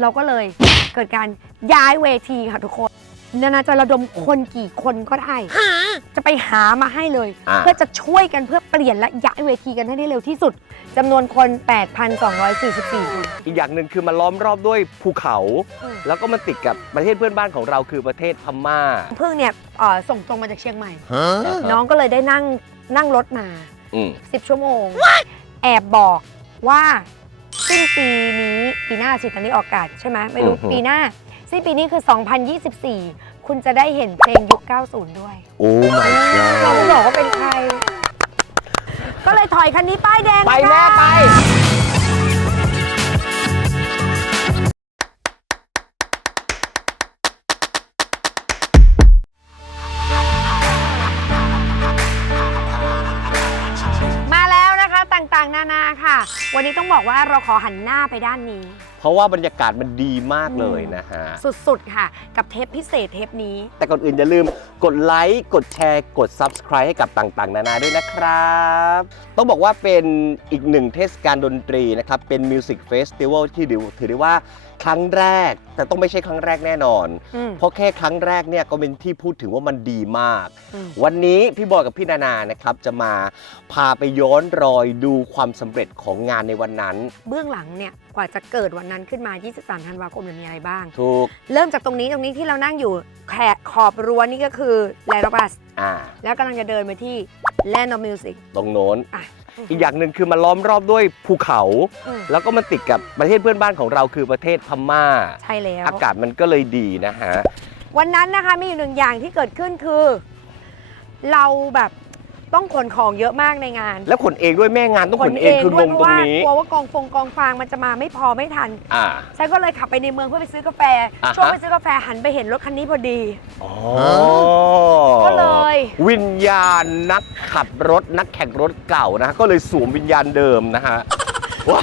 เราก็เลยเกิดการย้ายเวทีค่ะทุกคนนานาจะระดมคนกี่คนก็ได้ จะไปหามาให้เลย อ่า เพื่อจะช่วยกันเพื่อเปลี่ยนและย้ายเวทีกันให้ได้เร็วที่สุดจำนวนคน 8,244คน อีกอย่างหนึ่งคือมันล้อมรอบด้วยภูเขา อืม แล้วก็มันติดกับประเทศเพื่อนบ้านของเราคือประเทศพม่า เพิ่งเนี่ยเอ่อส่งตรงมาจากเชียงใหม่ น้องก็เลยได้นั่งนั่งรถมา อืม 10 ชั่วโมง แอบบอกว่า สิ้นปีนี้ปีหน้าสิตอนนี้ออกอากาศใช่ไหมไม่รู้อือฮึ ปีหน้าสิ้นปีนี้คือ 2024 คุณจะได้เห็นเพลงยุค 90 ด้วยโอ้ my เราไม่ god บอกว่าเป็นใคร ก็เลยถอยคันนี้ป้ายแดงไปค่ะแม่ไป วันนี้ต้องบอกว่าเราขอหันหน้าไปด้านนี้ เพราะว่าบรรยากาศมันดีมากเลยนะฮะ สุดๆค่ะ กับเทปพิเศษเทปนี้ แต่ก่อนอื่นอย่าลืมกดไลค์ กดแชร์ กด Subscribe ให้กับต่างๆ นานาด้วยนะครับ ต้องบอกว่าเป็นอีกหนึ่งเทศกาลดนตรีนะครับ เป็นมิวสิกเฟสติวัลที่ถือถือได้ว่าครั้งแรก แต่ต้องไม่ใช่ครั้งแรกแน่นอน อืม เพราะแค่ครั้งแรกเนี่ยก็เป็นที่พูดถึงว่ามันดีมาก อืม วันนี้พี่บอยกับพี่นานานะครับจะมาพาไปย้อนรอยดูความสำเร็จของงานในวันนั้น เบื้องหลังเนี่ยกว่าจะเกิดวันนั้นขึ้นมา 23 ธันวาคมเนี่ยมีอะไรบ้าง ถูก เริ่มจากตรงนี้ตรงนี้ที่เรานั่งอยู่แขกขอบรั้วนี่ก็คือแลนด์บัสอ่า แล้วกำลังจะเดินไปที่แลนด์มิวสิก ตรงโน้น อะ อีกอย่างหนึ่งคือมันล้อมรอบด้วยภูเขาอืมแล้วก็มันติดกับประเทศเพื่อนบ้านของเราคือประเทศพม่า ใช่แล้ว อากาศมันก็เลยดีนะฮะ วันนั้นนะคะมีอยู่หนึ่งอย่างที่เกิดขึ้นคือ เราแบบ ต้องขนของเยอะมากในงานแล้วขนเองด้วยแม่งานต้องขนเองคืองงตรงนี้เพราะว่ากลัวว่ากองฟงกองฟางมันจะมาไม่พอไม่ทันอ่าฉันก็เลยขับไปในเมืองเพื่อไปซื้อกาแฟอ่าฮะช่วงไปซื้อกาแฟหันไปเห็นรถคันนี้พอดีอ๋อก็เลย วิญญาณนักขับรถนักแข่งรถเก่านะก็เลยสวมวิญญาณเดิมนะฮะว้า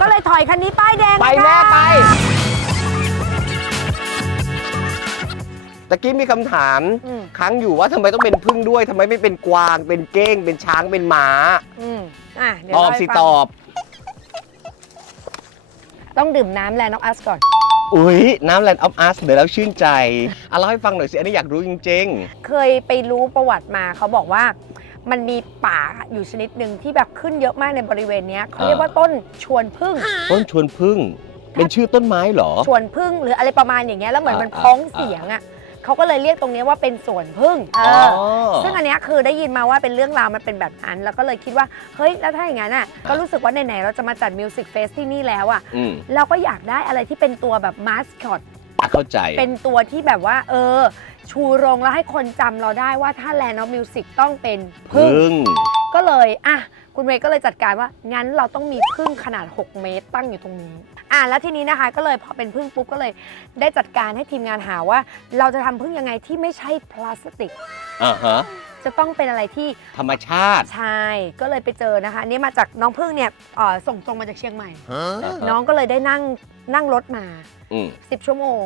ก็เลยถอยคันนี้ป้ายแดงไปค่ะแม่ไป ตะกี้มีคำถามอืม ค้างอยู่ว่าทำไมต้องเป็นพึ่งด้วยทำไมไม่เป็นกวาง เป็นเก้ง เป็นช้าง เป็นม้าอืมอะเดี๋ยวตอบเล่าให้สิฟังตอบ ต้องดื่มน้ำแลนด์ออฟอัสก่อน อุ้ยน้ำแลนด์ออฟอาร์สเดี๋ยวแล้วชื่นใจเอาเล่าให้ฟังหน่อยสิ อันนี้อยากรู้จริง เคยไปรู้ประวัติมาเขาบอกว่า มันมีป่าอยู่ชนิดหนึ่งที่แบบขึ้นเยอะมากในบริเวณเนี้ยเขาเรียกว่าต้นชวนพึ่ง ๆ ต้นชวนพึ่ง เป็นชื่อต้นไม้เหรอ ชวนพึ่งหรืออะไรประมาณอย่างเงี้ยแล้วเหมือนอ่ามันพ้องอ่าเสียงอะ เขาก็เลยเรียกตรงเนี้ยว่าเป็นสวนพึ่งเออ๋ออซึ่งอันเนี้ยคือได้ยินมาว่าเป็นเรื่องราวมันเป็นแบบนั้น แล้วก็เลยคิดว่าเฮ้ยแล้วถ้าอย่างนั้นอะก็รู้สึกว่าไหนๆเราจะมาจัดมิวสิกเฟสที่นี่แล้วอะอืมเราก็อยากได้อะไรที่เป็นตัวแบบมาสคอต อะเข้าใจ เป็นตัวที่แบบว่า เออ ชูโรงแล้วให้คนจำเราได้ว่าถ้าแลนด์ออฟมิวสิกต้องเป็นพึ่ง พึ่ง ก็เลย อะ คุณเวย์ก็เลยจัดการว่า งั้นเราต้องมีพึ่งขนาด 6 เมตรตั้งอยู่ตรงนี้ อะแล้วทีนี้นะคะก็เลยพอเป็นพึ่งปุ๊บก็เลยได้จัดการให้ทีมงานหาว่า เราจะทำพึ่งยังไงที่ไม่ใช่พลาสติก อ่าฮะจะต้องเป็นอะไรที่ธรรมชาติใช่ก็เลยไปเจอนะคะอันนี้มาจากน้องพึ่งเนี่ยเอ่อส่งตรงมาจากเชียงใหม่อ่าฮะ น้องก็เลยได้นั่ง นั่งรถมา อืม 10 ชั่วโมง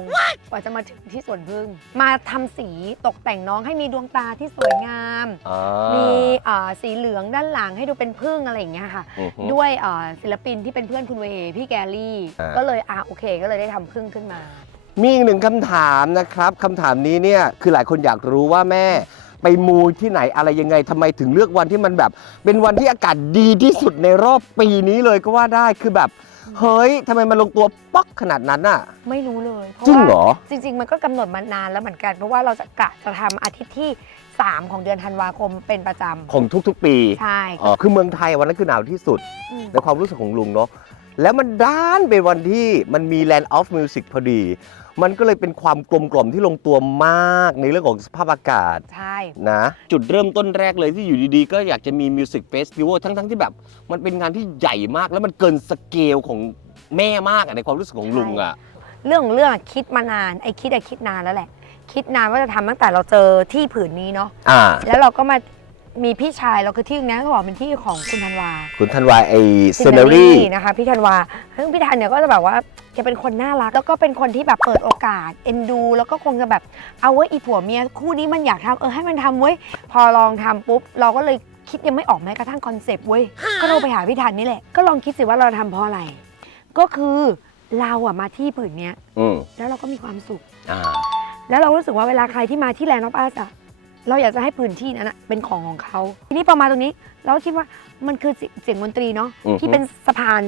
กว่าจะมาถึงที่สวนพึ่ง มาทำสีตกแต่งน้องให้มีดวงตาที่สวยงาม อ่ามีเอ่อสีเหลืองด้านหลังให้ดูเป็นพึ่งอะไรอย่างเงี้ยค่ะ อือฮึ ด้วยเอ่อศิลปินที่เป็นเพื่อนคุณเวย์พี่แกลลี่ อ่า ก็เลยอะโอเค ก็เลยได้ทำพึ่งขึ้นมา มีอีกหนึ่งคำถามนะครับคำถามนี้เนี่ยคือหลายคนอยากรู้ว่าแม่ ไปมูที่ไหนอะไรยังไงทำไมถึงเลือกวันที่มันแบบ เป็นวันที่อากาศดีที่สุดในรอบปีนี้เลยก็ว่าได้คือแบบ เฮ้ยทำไมมันลงตัวป๊อกขนาดนั้นอะ ไม่รู้เลยพาะจริงเหรอ ว่าจริง ๆ มันก็กำหนดมานานแล้วเหมือนกัน เพราะว่าเราจะกะจะทำอาทิตย์ที่ 3 ของเดือนธันวาคมเป็นประจำของทุกๆปีใช่อ๋อคือเมืองไทยวันนั้นคือหนาวที่สุดมในความรู้สึกของลุงเนาะแล้วมันด้านเป็นวันที่มันมี Land of Music พอดี มันก็เลยเป็นความกลมกล่อมที่ลงตัวมากในเรื่องของสภาพอากาศ ใช่ นะ จุดเริ่มต้นแรกเลยที่อยู่ดีๆ ก็อยากจะมีมิวสิกเฟสติวัลทั้งๆที่แบบ มันเป็นงานที่ใหญ่มากแล้วมันเกินสเกลของแม่มากอะในความรู้สึกของลุงอะเรื่องของเรื่องอะคิดมานานไอ้คิดอะคิดนานแล้วแหละ คิดนานว่าจะทำตั้งแต่เราเจอที่ผืนนี้เนาะอ่า แล้วเราก็มามีพี่ชายเราคือที่ตรงนี้เขาบอกเป็นที่ของคุณธันวา คุณธันวาไอเซซินารีนะคะพี่ธันวาซึ่งพี่ธันเนี่ยก็จะแบบว่า แกเป็นคนน่ารัก แล้วก็เป็นคนที่แบบเปิดโอกาสเอ็นดู แล้วก็คงจะแบบเอาเว้ยอีผัวเมียคู่นี้มันอยากทำเออให้มันทำเว้ยพอลองทำปุ๊บเราก็เลยคิดยังไม่ออกแม้กระทั่งคอนเซปต์เว้ยก็โทรไปหาพี่ธันนี่แหละก็ลองคิดสิว่าเราทำเพราะอะไร ก็คือเราอะมาที่ผืนเนี้ยอืมแล้วเราก็มีความสุข อ่า แล้วเรารู้สึกว่าเวลาใครที่มาที่แลนด์ออฟอาร์อะเราอยากจะให้พื้นที่นั้นอะเป็นของของเขา ทีนี้พอมาตรงนี้ เราก็คิดว่ามันคือเสียเสียงดนตรีเนาะอือฮึ ที่เป็นสะพาน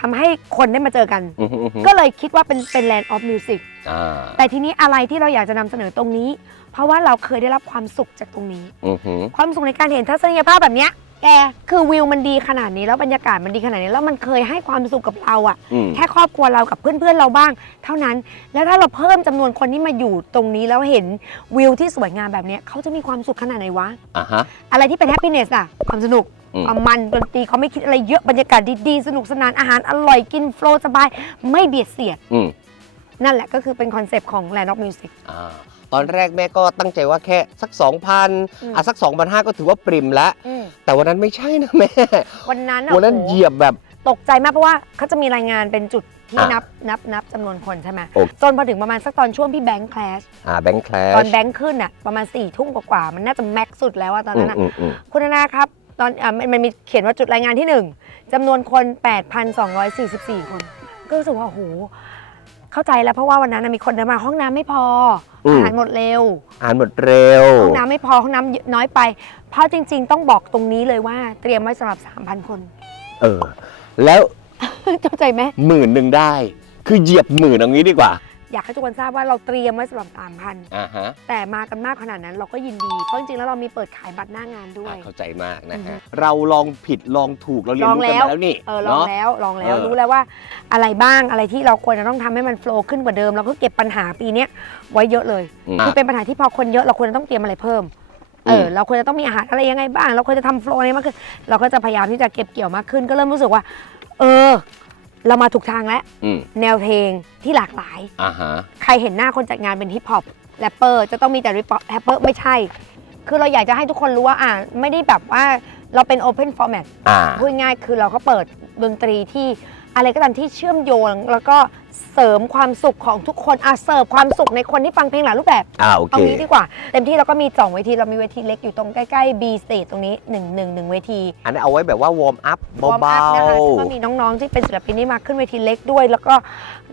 ทำให้คนได้มาเจอกัน อืมอืมอืมก็เลยคิดว่าเป็นเป็นแลนด์ออฟมิวสิกอ่าแต่ทีนี้อะไรที่เราอยากจะนำเสนอตรงนี้ เพราะว่าเราเคยได้รับความสุขจากตรงนี้ อืมอืมความสุขในการเห็นทัศนียภาพแบบเนี้ยแกคือวิวมันดีขนาดนี้แล้วบรรยากาศมันดีขนาดนี้แล้วมันเคยให้ความสุขกับเราอะ อืมแค่ครอบครัวเรากับเพื่อนๆเราบ้าง เท่านั้น แล้วถ้าเราเพิ่มจำนวนคนที่มาอยู่ตรงนี้แล้วเห็นวิวที่สวยงามแบบเนี้ยเขาจะมีความสุขขนาดไหนวะ อ่าฮะ อะไรที่เป็นแฮปปี้เนสอะความสนุกอืม ความมันดนตรีเขาไม่คิดอะไรเยอะบรรยากาศดีๆ สนุกสนานอาหารอร่อยกินโฟลว์สบายไม่เบียดเสียด อืมนั่นแหละก็คือเป็นคอนเซปต์ของ Land of Music อ่าตอนแรกแม่ก็ตั้งใจว่าแค่สัก 2,000อืมอะสัก2,500ก็ถือว่าปริมแล้ว แต่วันนั้นไม่ใช่นะแม่ วันนั้นอะวันนั้นโอ้โหเหยียบแบบ ตกใจมากเพราะว่าเขาจะมีรายงานเป็นจุดที่อะนับนับนับจำนวนคนใช่ไหมโอเค จนพอถึงประมาณสักตอนช่วงพี่แบงค์แคลชอ่าแบงค์แคลตอนชแบงค์ขึ้นอะประมาณ4ี่ทุ่มกว่าๆมันน่าจะแม็กซ์สุดแล้วอะตอนอืนั้มนอะอืมอืมคุณนานาครับ ตอนอะมันมันมีเขียนว่าจุดรายงานที่ 1จำนวนคน 8,244 คน ก็รู้สึกว่าโอ้โหเข้าใจแล้วเพราะว่าวันนั้นนะมีคนเดินมาห้องน้ำไม่พออม อาหารหมดเร็ว อ่านหมดเร็ว ห้องน้ำไม่พอห้องน้ำน้อยไป เพราะจริง ๆ ต้องบอกตรงนี้เลยว่าเตรียมไว้สำหรับ 3,000 คน เออ แล้วเข้าใจไหมหมื่นหนึ่งได้ คือเหยียบหมื่นเอางี้ดีกว่า อยากให้ทุกคนทราบว่าเราเตรียมไว้สำหรับ3,000อ่าฮะแต่มากันมากขนาดนั้นเราก็ยินดี เพราะจริงๆ แล้วเรามีเปิดขายบัตรหน้างานด้วย อะเข้าใจมากนะอือฮึฮะ เราลองผิดลองถูกเราเรียนรู้กันลองแล้ว มาแล้วนี่เออลองเนาะ แล้วลองแล้วเออ รู้แล้วว่าอะไรบ้างอะไรที่เราควรจะต้องทำให้มันโฟล์ขึ้นกว่าเดิมเราก็เก็บปัญหาปีเนี้ยไว้เยอะเลยอืมคือเป็นปัญหาที่พอคนเยอะเราควรจะต้องเตรียมอะไรเพิ่มเออม เราควรจะต้องมีอาหารอะไรยังไงบ้าง เราควรจะทำโฟล์อะไรมากขึ้น เราก็จะพยายามที่จะเก็บเกี่ยวมากขึ้น ก็เริ่มรู้สึกว่า เออ เรามาถูกทางแล้ว อืมแนวเพลงที่หลากหลาย อ่าฮะ ใครเห็นหน้าคนจัดงานเป็นฮิปฮอปแรปเปอร์จะต้องมีแต่ริปแรปเปอร์ไม่ใช่ คือเราอยากจะให้ทุกคนรู้ว่าอ่าไม่ได้แบบว่าเราเป็น Open Format อ่า พูดง่ายๆคือเราก็เปิดดนตรีที่ อะไรก็ตามที่เชื่อมโยง แล้วก็เสริมความสุขของทุกคนอะเสิร์ฟความสุขในคนที่ฟังเพลงหลายรูปแบบอ่าโอเอาเค งี้ดีกว่า เต็มที่เราก็มีสองเวทีเรามีเวทีเล็กอยู่ตรงใกล้ๆ B stage ตรงนี้1นึ่งหนึ่งหนึ่งเวที อันนี้เอาไว้แบบว่าวอร์มอัพวอร์มเบาอัพนะคะซึ่งก็มีน้องๆ ที่เป็นศิลปินที่มาขึ้นเวทีเล็กด้วย แล้วก็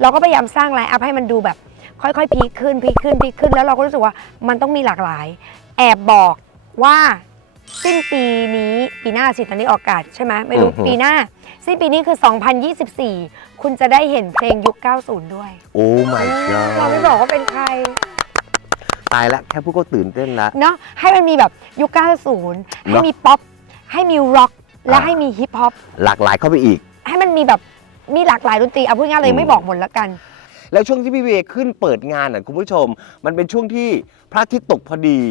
เราก็พยายามสร้างไลน์อัพให้มันดูแบบ ค่อยๆ พีคขึ้นพีคขึ้นพีคขึ้นแล้วเราก็รู้สึกว่ามันต้องมีหลากหลาย แอบบอกว่า สิ้นปีนี้ปีหน้าสิตอนนี้ออกอากาศใช่ไหมไม่รู้อือฮึ ปีหน้า สิ้นปีนี้คือ 2024 คุณจะได้เห็นเพลงยุค 90 ด้วยๆโอ้ my เราไม่ god บอกว่าเป็นใครตายละแค่พูดก็ตื่นเต้นละ เนาะให้มันมีแบบยุค 90 ให้มีป๊อป ให้มีร็อก และอ่า ให้มีฮิปฮอป หลากหลายเข้าไปอีก ให้มันมีแบบมีหลากหลายดนตรีเอาพูดง่ายๆเลยอืมไม่บอกหมดแล้วกัน แล้วช่วงที่พี่เวย์ขึ้นเปิดงานน่ะคุณผู้ชม มันเป็นช่วงที่พระอาทิตย์ตกพอดี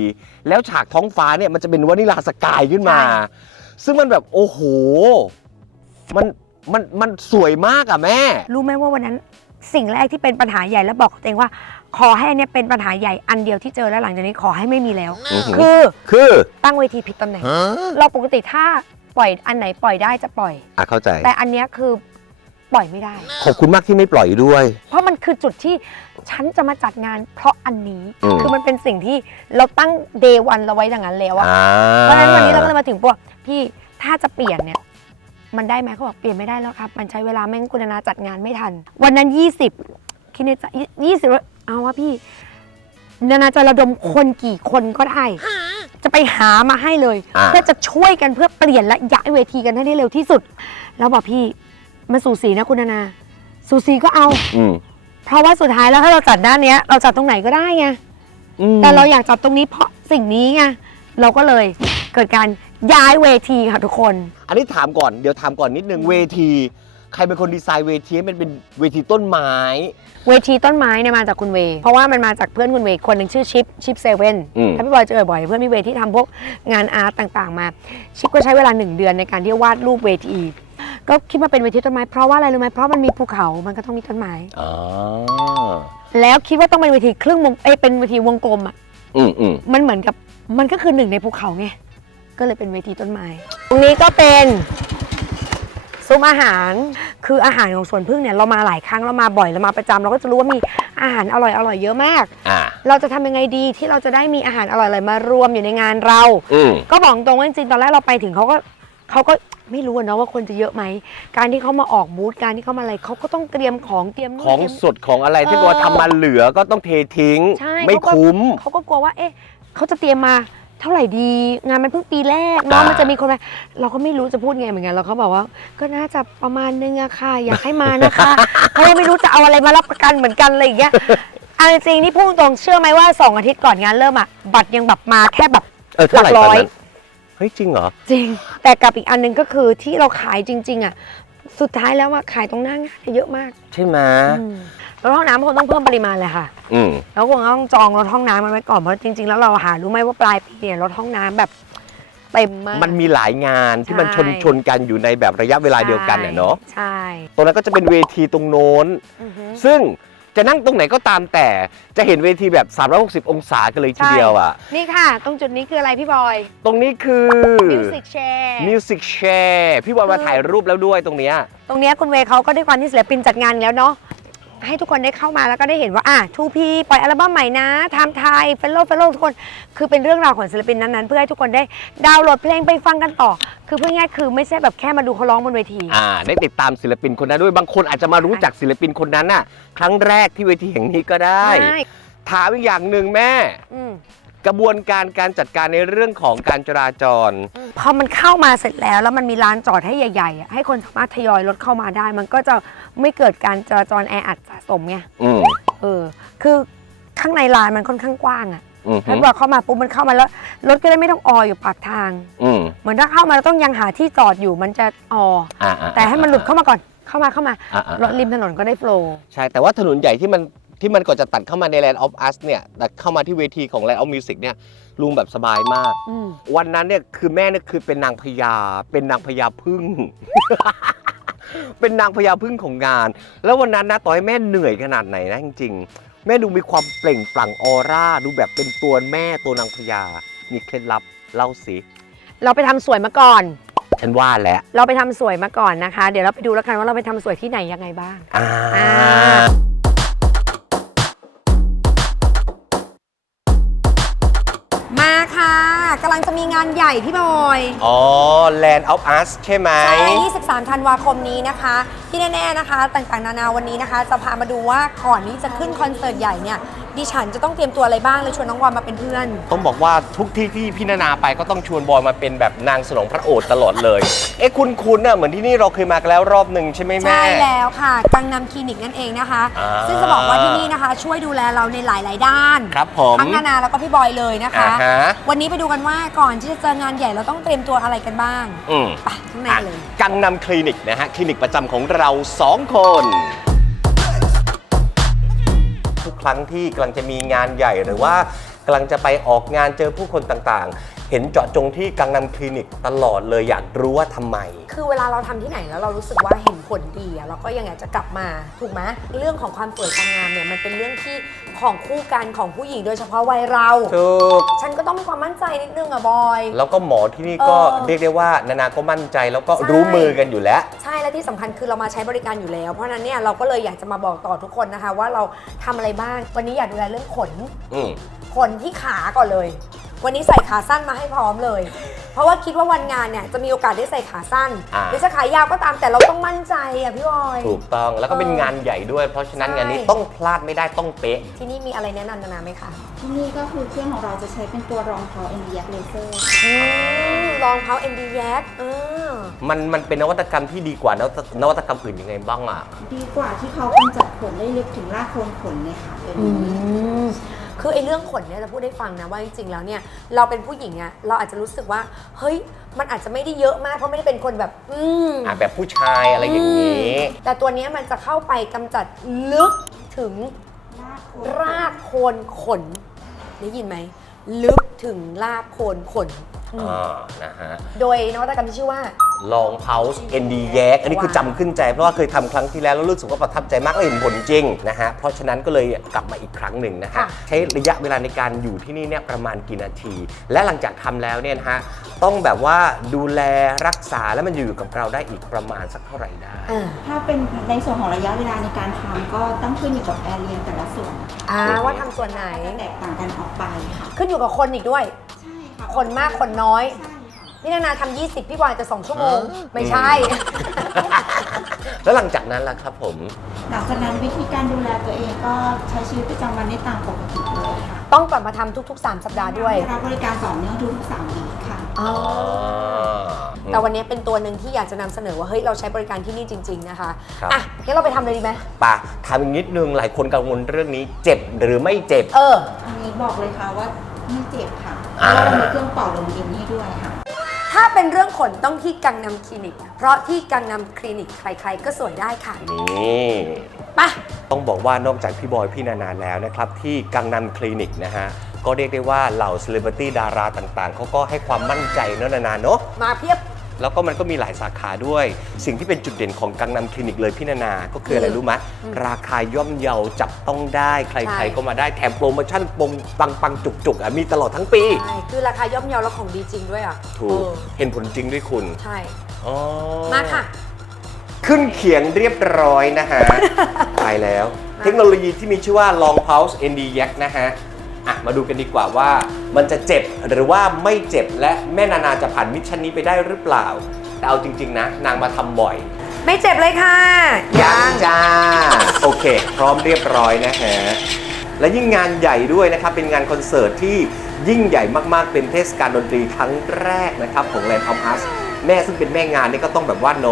แล้วฉากท้องฟ้าเนี่ยมันจะเป็นวานิลาสกายขึ้นมาใช่ซึ่งมันแบบโอ้โห มันมันมันสวยมากอะแม่ รู้ไหมว่าวันนั้นสิ่งแรกที่เป็นปัญหาใหญ่แล้วบอกกับตัวเองว่า ขอให้อันเนี้ยเป็นปัญหาใหญ่อันเดียวที่เจอแล้วหลังจากนี้ขอให้ไม่มีแล้ว อือหือ คือคือตั้งเวทีผิดตำแหน่ง เราปกติถ้าปล่อยอันไหนปล่อยได้จะปล่อย อะเข้าใจ แต่อันเนี้ยคือ ปล่อยไม่ได้ ขอบคุณมากที่ไม่ปล่อยด้วย เพราะมันคือจุดที่ฉันจะมาจัดงาน เพราะอันนี้ อืม คือมันเป็นสิ่งที่เราตั้งเดย์วันเราไว้อย่างนั้นแล้วอะอ่าเพราะฉะนั้นวันนี้เราก็เลยมาถึงพวกพี่ถ้าจะเปลี่ยนเนี่ย มันได้ไหมเขาบอกเปลี่ยนไม่ได้แล้วครับ มันใช้เวลาแม่งกุณนาจัดงานไม่ทัน วันนั้น 20คิดในใจยี่สิบเอาวะพี่นานาจะระดมคนกี่คนก็ได้ จะไปหามาให้เลย อ่า เพื่อจะช่วยกันเพื่อเปลี่ยนและย้ายเวทีกันให้ได้เร็วที่สุด แล้วบอกพี่ มาสู่สีนะคุณนานา สู่สีก็เอา อืมเพราะว่าสุดท้ายแล้วถ้าเราจัดด้านเนี้ย เราจัดตรงไหนก็ได้ไง อืมแต่เราอยากจัดตรงนี้เพราะสิ่งนี้ไง เราก็เลยเกิดการย้ายเวทีค่ะทุกคน อันนี้ถามก่อนเดี๋ยวถามก่อนนิดนึงเวที ใครเป็นคนดีไซน์เวทีให้มันเป็นเวทีต้นไม้ เวทีต้นไม้เนี่ยมาจากคุณเวย์เพราะว่ามันมาจากเพื่อนคุณเวย์คนหนึ่งชื่อชิปชิปเซเว่นอืม ถ้าพี่บอยเจอบ่อยเพื่อนพี่เวย์ที่ทำพวกงานอาร์ตต่างๆ มา ชิปก็ใช้เวลาหนึ่งเดือนในการที่จะวาดรูปเวที ก็คิดมาเป็นเวทีต้นไม้เพราะว่าอะไรรู้ไหมเพราะมันมีภูเขามันก็ต้องมีต้นไม้ อ๋อ แล้วคิดว่าต้องเป็นเวทีครึ่งวงเอ้ยเป็นเวทีวงกลมอะอืมอืมมันเหมือนกับมันก็คือหนึ่งในภูเขาไงก็เลยเป็นเวทีต้นไม้ ตรงนี้ก็เป็นซุ้มอาหารคืออาหารของสวนพึ่งเนี่ยเรามาหลายครั้งเรามาบ่อยเรามาประจำเราก็จะรู้ว่ามีอาหารอร่อยอร่อยเยอะมาก อ่า เราจะทำยังไงดีที่เราจะได้มีอาหารอร่อยๆมารวมอยู่ในงานเรา อืม ก็บอกตรงว่าจริงๆตอนแรกเราไปถึงเขาก็เขาก็ ไม่รู้อะเนาะว่าคนจะเยอะไหม การที่เขามาออกบูธการที่เขามาอะไรเขาก็ต้องเตรียมของเตรียมนู่นของเตรียม สดของอะไรที่เออ ว่าทำมาเหลือก็ต้องเททิ้ง ใช่ไม่เขาก็คุ้ม เขาก็กลัวว่า เอ๊ะเขาจะเตรียมมาเท่าไหร่ดี งานมันเพิ่งปีแรกเนาะอ่ามั มันจะมีคนมาเราก็ไม่รู้จะพูดไงเหมือนกันเราก็บอกว่า ก็น่าจะประมาณนึงอะค่ะ อยากให้มานะคะเพราะว่าไม่รู้จะเอาอะไรมารับประกันเหมือนกันอะไรอย่างเงี้ยเอาจริงๆนี่พูดตรงๆเชื่อไหมว่าสองอาทิตย์ก่อนงานเริ่มอะบัตรยังแบบมาแค่แบบ เออเท่าไหร่หลักร้ตอนอยนั้น เฮ้ยจริงเหรอ จริง แต่กับอีกอันหนึงก็คือที่เราขายจริง ๆอะสุดท้ายแล้วอะขายตรงหน้างานเยอะมากใช่ไหมอืมรถห้องน้ำคงต้องเพิ่มปริมาณเลยค่ะ อืม แล้วคงต้องจองรถห้องน้ำมันไว้ก่อนเพราะจริง ๆ แล้วเราหารู้ไหมว่าปลายปีเนี่ยรถห้องน้ำแบบเต็มมาก มันมีหลายงานที่มันชนใช่ ชนกันอยู่ในแบบระยะเวลาเดียวกันน่ะเนาะใช่ตรงนั้นก็จะเป็นเวทีตรงโน้น อือฮึซึ่ง จะนั่งตรงไหนก็ตามแต่จะเห็นเวทีแบบ 360 องศากันเลยทีเดียวอะ นี่ค่ะ ตรงจุดนี้คืออะไรพี่บอย ตรงนี้คือ Music Share Music Share พี่บอลมาถ่ายรูปแล้วด้วยตรงเนี้ย ตรงเนี้ยคุณเวย์เขาก็ด้วยความที่ศิลปินจัดงานอยู่แล้วเนาะ ให้ทุกคนได้เข้ามาแล้วก็ได้เห็นว่าอะทูพีปล่อยอัลบั้มใหม่นะไทม์ไทยเฟลโลเฟลโลทุกคน คือเป็นเรื่องราวของศิลปินนั้นๆ เพื่อให้ทุกคนได้ดาวน์โหลดเพลงไปฟังกันต่อ คือพูดง่ายๆคือไม่ใช่แบบแค่มาดูเขาร้องบนเวที อ่าได้ติดตามศิลปินคนนั้นด้วยบางคนอาจจะมารู้จักศิลปินคนนั้นน่ะ ครั้งแรกที่เวทีแห่งนี้ก็ได้ใช่ถามอีกอย่างหนึ่งแม่ อืม กระบวนการการจัดการในเรื่องของการจราจร พอมันเข้ามาเสร็จแล้ว แล้วมันมีลานจอดให้ใหญ่ๆอะให้คนสามารถทยอยรถเข้ามาได้ มันก็จะไม่เกิดการจราจรแออัดสะสมไงอืมเออ คือข้างในลานมันค่อนข้างกว้างอะอืมแล้วพอเข้ามาปุ๊บมันเข้ามาแล้วรถก็ได้ไม่ต้องอออยู่ปากทาง อืมเหมือนถ้าเข้ามาแล้วต้องยังหาที่จอดอยู่มันจะออ อ่าอ่าแต่ให้มันหลุดเข้ามาก่อนเข้ามาเข้ามาอ่าอ่ารถริมถนนก็ได้โฟล์ใช่แต่ว่าถนนใหญ่ที่มัน ที่มันก่อนจะตัดเข้ามาใน Land of Us เนี่ยแต่เข้ามาที่เวทีของ Land of Music เนี่ยลุงแบบสบายมาก อืมวันนั้นเนี่ยคือแม่เนี่ยคือเป็นนางพญาเป็นนางพญาพึ่ง เป็นนางพญาพึ่งของงาน แล้ววันนั้นนะต่อให้แม่เหนื่อยขนาดไหนนะจริงๆ แม่ดูมีความเปล่งปลั่งออร่า ดูแบบเป็นตัวแม่ตัวนางพญามีเคล็ดลับเล่าสิเราไปทำสวยมาก่อน ฉันว่าแหละเราไปทำสวยมาก่อนนะคะ เดี๋ยวเราไปดูแล้วกันว่าเราไปทำสวยที่ไหนยังไงบ้าง อ่า อ่ามาานใหญ่พี่บอยอ๋อ Land of Us ใช่ไหม ใช่23ธันวาคมนี้นะคะ ที่แน่ๆนะคะ ต่างๆ นานาวันนี้นะคะ จะพามาดูว่าก่อนที่จะขึ้นคอนเสิร์ตใหญ่เนี่ย ดิฉันจะต้องเตรียมตัวอะไรบ้างเลยชวนน้องวอนมาเป็นเพื่อน ต้องบอกว่าทุกที่ที่พี่นานาไปก็ต้องชวนบอยมาเป็นแบบนางสนองพระโอษฐ์ตลอดเลย เอ๊ะคุณคุณน่ะเหมือนที่นี่เราเคยมากันแล้วรอบหนึ่งใช่ไหมแม่ ใช่แล้วค่ะกังนำคลินิกนั่นเองนะคะ อ่า ซึ่งจะบอกว่าที่นี่นะคะ ช่วยดูแลเราในหลาย ๆ ด้านครับผม ทั้งนานาแล้วก็พี่บอยเลยนะคะ อ่าฮะ วันนี้ไปดูกันว่าก่อนที่จะเจองานใหญ่เราต้องเตรียมตัวอะไรกันบ้างอืมไปข้างในเลย กังนำคลินิกนะฮะ คลินิกประจำของเรา 2 คนทุก ครั้งที่กำลังจะมีงานใหญ่หรือว่ากำลังจะไปออกงานเจอผู้คนต่างๆ เห็นเจาะจงที่กังนำคลินิกตลอดเลยอยากรู้ว่าทำไม คือเวลาเราทำที่ไหนแล้วเรารู้สึกว่าเห็นผลดีอะเราก็ยังอยากจะกลับมาถูกไหมเรื่องของความสวยความงามเนี่ยมันเป็นเรื่องที่ของคู่กันของผู้หญิงโดยเฉพาะวัยเรา ถูก ฉันก็ต้องมีความมั่นใจนิดนึงอะบอย แล้วก็หมอที่นี่ก็เออเรียกได้ว่านานาก็มั่นใจแล้วก็ใช่ รู้มือกันอยู่แล้ว ใช่และที่สำคัญคือเรามาใช้บริการอยู่แล้ว เพราะฉะนั้นเนี่ยเราก็เลยอยากจะมาบอกต่อทุกคนนะคะ ว่าเราทำอะไรบ้างวันนี้อยากดูแลเรื่องขน อืมขนที่ขาก่อนเลย วันนี้ใส่ขาสั้นมาให้พร้อมเลย เพราะว่าคิดว่าวันงานเนี่ยจะมีโอกาสได้ใส่ขาสั้นอ่า หรือจะขายาวก็ตามแต่เราต้องมั่นใจอะพี่บอย ถูกต้องแล้วก็เป็นเอองานใหญ่ด้วย เพราะฉะนั้นใช่งานนี้ต้องพลาดไม่ได้ต้องเป๊ะ ที่นี่มีอะไรแนะนำนานาไหมคะที่นี่ก็คือเครื่องของเราจะใช้เป็นตัวรองเท้า n d x Laser อืมรองเท้า ND y a เออ มันมันเป็นนวัตกรรมที่ดีกว่านวัตนวัตกรรมอื่นยังไงบ้างอะ ดีกว่าที่เขากำจัดขนได้ลึกถึงรากโคนขนเลยค่ะตัวนี้ คือไอ้เรื่องขนเนี่ยจะพูดให้ฟังนะว่าจริงๆแล้วเนี่ยเราเป็นผู้หญิงอะเราอาจจะรู้สึกว่า เฮ้ย มันอาจจะไม่ได้เยอะมากเพราะไม่ได้เป็นคนแบบ อืม อะแบบผู้ชายอะไรอย่างนี้ อืมแต่ตัวเนี้ยมันจะเข้าไปกำจัดลึกถึงรากโคนรากโคนขน ได้ยินไหม ลึกถึงรากโคนขนอืมอ่า นะฮะ โดยนวัตกรรมที่ชื่อว่า ลองเ o าส์ ND แยกอันนี้คือจำขึ้นใจ เพราะว่าเคยทำครั้งที่แล้วแล้วรู้สึกว่าประทับใจมากและเห็นผลจริงนะฮะเพราะฉะนั้นก็เลยกลับมาอีกครั้งหนึ่งนะฮะค่ะใช้ระยะเวลาในการอยู่ที่นี่เนี่ยประมาณกี่นาที และหลังจากทำแล้วเนี่ยนะฮะต้องแบบว่าดูแลรักษาแล้วมันอยู่กับเราได้อีกประมาณสักเท่าไหร่ได้ อ่าถ้าเป็นในส่วนของระยะเวลาในการทำก็ต้องขึ้นอยู่กับแอร์เรียนแต่ละส่วนนะคะอ่าว่าทำส่วนไหนจะแตกต่างกันออกไปค่ะขึ้นอยู่กับคนอีกด้วย ใช่ค่ะคนมากคนน้อย ใช่ค่ะ พี่นานาทำ20 พี่บอยจะ 2 ชั่วโมง ไม่ใช่ แล้วหลังจากนั้นล่ะครับผม หลังจากนั้นวิธีการดูแลตัวเองก็ใช้ชีวิตประจำวันได้ตามปกติเลยค่ะต้องกลับมาทำทุก ๆ 3 สัปดาห์ด้วยรับบริการต่อเนื่องทุกๆสามวีคค่ะ อ๋อแต่วันนี้เป็นตัวหนึ่งที่อยากจะนำเสนอว่าเฮ้ยเราใช้บริการที่นี่จริง ๆ นะคะครับ อะงั้นเราไปทำเลยดีไหมป่ะถามอีกนิดนึงหลายคนกังวลเรื่องนี้เจ็บหรือไม่เจ็บ เออ อันนี้บอกเลยค่ะว่าไม่เจ็บค่ะเพอ่า ราะว่าเรามีเครื่องเป่าลมเย็นให้ด้วยค่ะ ถ้าเป็นเรื่องขนต้องที่กังนำคลินิก เพราะที่กังนำคลินิกใครๆ ก็สวยได้ค่ะนี่ไปต้องบอกว่านอกจากพี่บอยพี่นานาแล้วนะครับ ที่กังนัมคลินิกนะฮะ ก็เรียกได้ว่าเหล่าเซเลบริตี้ดาราต่างๆเขาก็ให้ความมั่นใจเนอะนานาเนอะมาเพียบ แล้วก็มันก็มีหลายสาขาด้วย สิ่งที่เป็นจุดเด่นของกังนัมคลินิกเลยพี่นานา ก็คืออะไรรู้ไหมอืมราคาย่อมเยาจับต้องได้ใคใช่ ร ๆ ก็มาได้แถมโปรโมชั่นปงปังปังๆจุกๆอะมีตลอดทั้งปี ใช่ คือราคาย่อมเยาแล้วของดีจริงด้วยอะถูก เออเห็นผลจริงด้วยคุณใช่ อ๋อมาค่ะ ขึ้นเขียงเรียบร้อยนะฮะ ไปแล้ว เทคโนโลยีที่มีชื่อว่า Long Pulse ND Yak นะฮะ อะมาดูกันดีกว่าว่า มันจะเจ็บหรือว่าไม่เจ็บและแม่นานาจะผ่านมิชชั่นนี้ไปได้หรือเปล่า แต่เอาจริง ๆ นะ นางมาทำบ่อยไม่เจ็บเลยค่ะจ้า โอเค พร้อมเรียบร้อยนะฮะและยิ่งงานใหญ่ด้วยนะครับ เป็นงานคอนเสิร์ตที่ยิ่งใหญ่มากๆ เป็นเทศกาลดนตรีครั้งแรกนะครับ ของแลนด์ออมอัสแม่ซึ่งเป็นแม่งานนี่ก็ต้องแบบว่าโน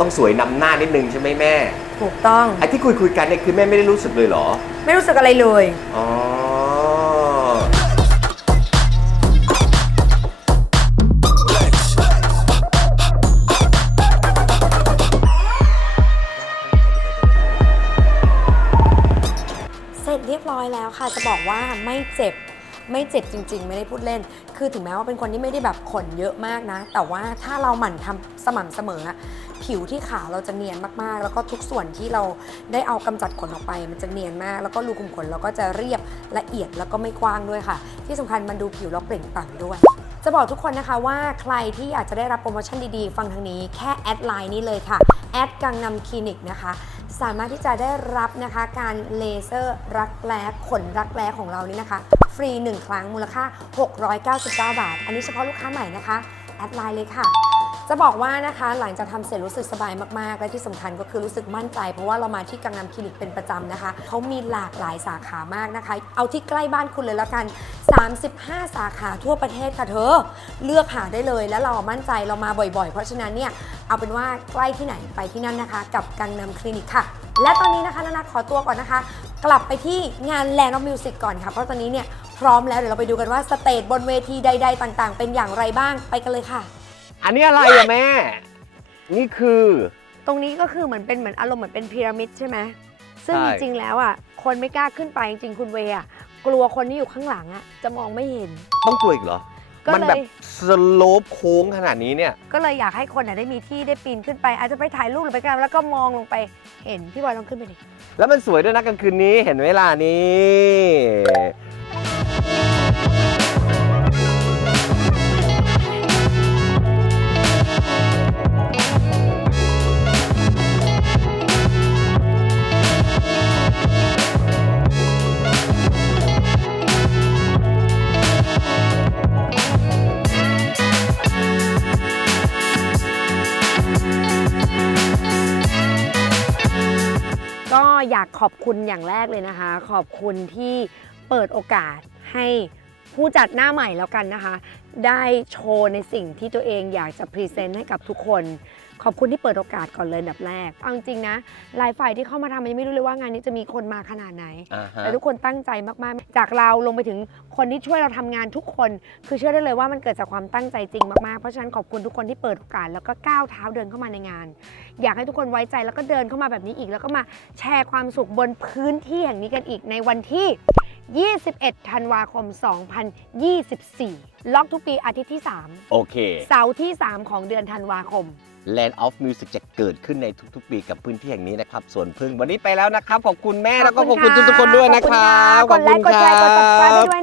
ต้องสวยนำหน้านิดนึงใช่ไหมแม่ ถูกต้อง ไอ้ที่คุยคุยๆกันเนี่ยคือแม่ไม่ได้รู้สึกเลยเหรอ ไม่รู้สึกอะไรเลย อ๋อ จะบอกว่าไม่เจ็บไม่เจ็บจริง ๆ ไม่ได้พูดเล่น คือถึงแม้ว่าเป็นคนที่ไม่ได้แบบขนเยอะมากนะ แต่ว่าถ้าเราหมั่นทำสม่ำเสมออะผิวที่ขาวเราจะเนียนมากๆ แล้วก็ทุกส่วนที่เราได้เอากำจัดขนออกไป มันจะเนียนมาก แล้วก็รูขุมขนเราก็จะเรียบละเอียดแล้วก็ไม่กว้างด้วยค่ะ ที่สำคัญมันดูผิวเราเปล่งปลั่งด้วย จะบอกทุกคนนะคะว่าใครที่อยากจะได้รับโปรโมชั่นดีๆ ฟังทางนี้แค่แอดไลน์นี้เลยค่ะแอดกังนำคลินิกนะคะ สามารถที่จะได้รับนะคะการเลเซอร์รักแร้ขนรักแร้ของเรานี่นะคะ ฟรี 1 ครั้งมูลค่า 699 บาท อันนี้เฉพาะลูกค้าใหม่นะคะ แอดไลน์เลยค่ะ จะบอกว่านะคะหลังจากทำเสร็จรู้สึกสบายมากๆ และที่สำคัญก็คือรู้สึกมั่นใจ เพราะว่าเรามาที่กังนำคลินิกเป็นประจำนะคะเขามีหลากหลายสาขามากนะคะ เอาที่ใกล้บ้านคุณเลยแล้วกัน 35 สาขาทั่วประเทศค่ะเธอ เลือกหาได้เลยแล้วเรามั่นใจเรามาบ่อยๆ เพราะฉะนั้นเนี่ยเอาเป็นว่าใกล้ที่ไหนไปที่นั่นนะคะ กับกังนำคลินิกค่ะ และตอนนี้นะคะนานาขอตัวก่อนนะคะ กลับไปที่งาน Land of Music ก่อนค่ะ เพราะตอนนี้เนี่ยพร้อมแล้วเดี๋ยวเราไปดูกันว่าสเตจบนเวทีใด ๆ ต่าง ๆ เป็นอย่างไรบ้างไปกันเลยค่ะ อันนี้อะไรอะแม่ นี่คือ ตรงนี้ก็คือเหมือนเป็นเหมือนอารมณ์เหมือนเป็นพีระมิดใช่ไหมซึ่งใช่ จริงๆแล้วอะคนไม่กล้าขึ้นไปจริงๆคุณเวย์อะกลัวคนที่อยู่ข้างหลังอะจะมองไม่เห็น ต้องกลัวอีกเหรอ ก็มันเลแบบยสโลปโค้งขนาดนี้เนี่ย ก็เลยอยากให้คนน่ะได้มีที่ได้ปีนขึ้นไป อาจจะไปถ่ายรูปหรือไปกันแล้วก็มองลงไปเห็นพี่บอยลองขึ้นไปดิแล้วมันสวยด้วยนะกลางคืนนี้เห็นเวลานี้ อยากขอบคุณอย่างแรกเลยนะคะ ขอบคุณที่เปิดโอกาสให้ผู้จัดหน้าใหม่แล้วกันนะคะ ได้โชว์ในสิ่งที่ตัวเองอยากจะพรีเซนต์ให้กับทุกคน ขอบคุณที่เปิดโอกาสก่อนเลยอันดับแรก เอาจริงๆนะหลายฝ่ายที่เข้ามาทำมันยังไม่รู้เลยว่างานนี้จะมีคนมาขนาดไหน อ่าฮะ แต่ทุกคนตั้งใจมาก ๆ จากเราลงไปถึงคนที่ช่วยเราทำงานทุกคน คือเชื่อได้เลยว่ามันเกิดจากความตั้งใจจริงมาก ๆ เพราะฉะนั้นขอบคุณทุกคนที่เปิดโอกาสแล้วก็ก้าวเท้าเดินเข้ามาในงาน อยากให้ทุกคนไว้ใจแล้วก็เดินเข้ามาแบบนี้อีก แล้วก็มาแชร์ความสุขบนพื้นที่แห่งนี้กันอีกในวันที่ 21 ธันวาคม 2024 ล็อกทุกปีอาทิตย์ที่โอเค3เสาร์ที่ 3 ของเดือนธันวาคม Land of Music จะเกิดขึ้นในทุกๆ ปีกับพื้นที่แห่งนี้นะครับส่วนพึ่งวันนี้ไปแล้วนะครับ ขอบคุณแม่แล้วก็ขอบคุณทุกๆคนด้วยนะครับกดไลค์กดแชร์กด subscribe ให้ด้วย